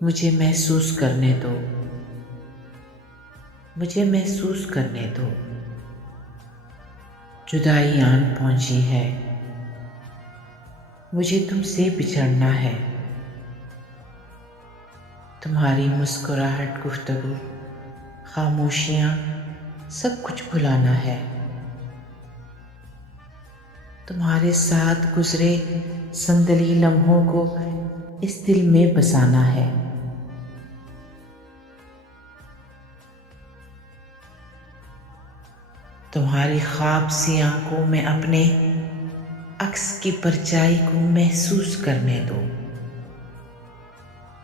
مجھے محسوس کرنے دو، مجھے محسوس کرنے دو۔ جدائی آن پہنچی ہے، مجھے تم سے بچھڑنا ہے۔ تمہاری مسکراہٹ، گفتگو، خاموشیاں، سب کچھ بھلانا ہے۔ تمہارے ساتھ گزرے سندلی لمحوں کو اس دل میں بسانا ہے۔ تمہاری خواب سی آنکھوں میں اپنے عکس کی پرچائی کو محسوس کرنے دو۔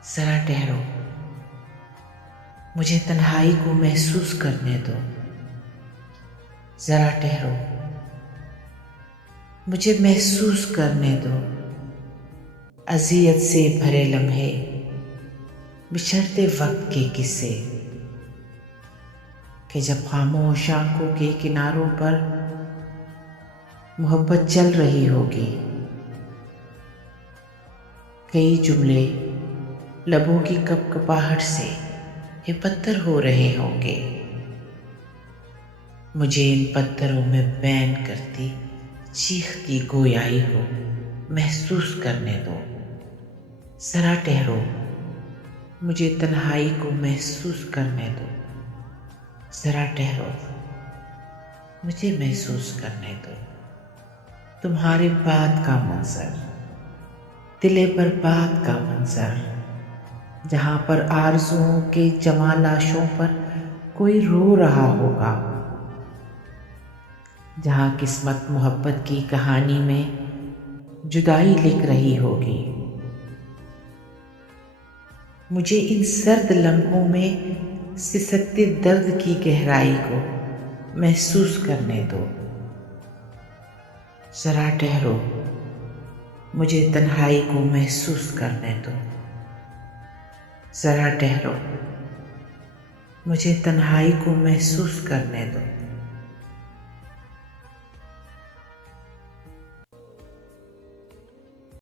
ذرا ٹھہرو، مجھے تنہائی کو محسوس کرنے دو۔ ذرا ٹھہرو، مجھے محسوس کرنے دو۔ اذیت سے بھرے لمحے، بچھڑتے وقت کے قصے، کہ جب خاموش آنکھوں کے کناروں پر محبت چل رہی ہوگی۔ کئی جملے لبوں کی کپکپاہٹ سے یہ پتھر ہو رہے ہوں گے۔ مجھے ان پتھروں میں بیان کرتی چیختی گویائی کو محسوس کرنے دو۔ ذرا ٹھہرو، مجھے تنہائی کو محسوس کرنے دو۔ ذرا ٹھہرو، مجھے محسوس کرنے دو۔ تمہارے بعد کا منظر، دل برباد کا منظر، جہاں پر آرزوؤں کے جمع لاشوں پر کوئی رو رہا ہوگا، جہاں قسمت محبت کی کہانی میں جدائی لکھ رہی ہوگی۔ مجھے ان سرد لمحوں میں سسکتے درد کی گہرائی کو محسوس کرنے دو۔ ذرا ٹھہرو، مجھے تنہائی کو محسوس کرنے دو۔ ذرا ٹھہرو، مجھے تنہائی کو محسوس کرنے دو۔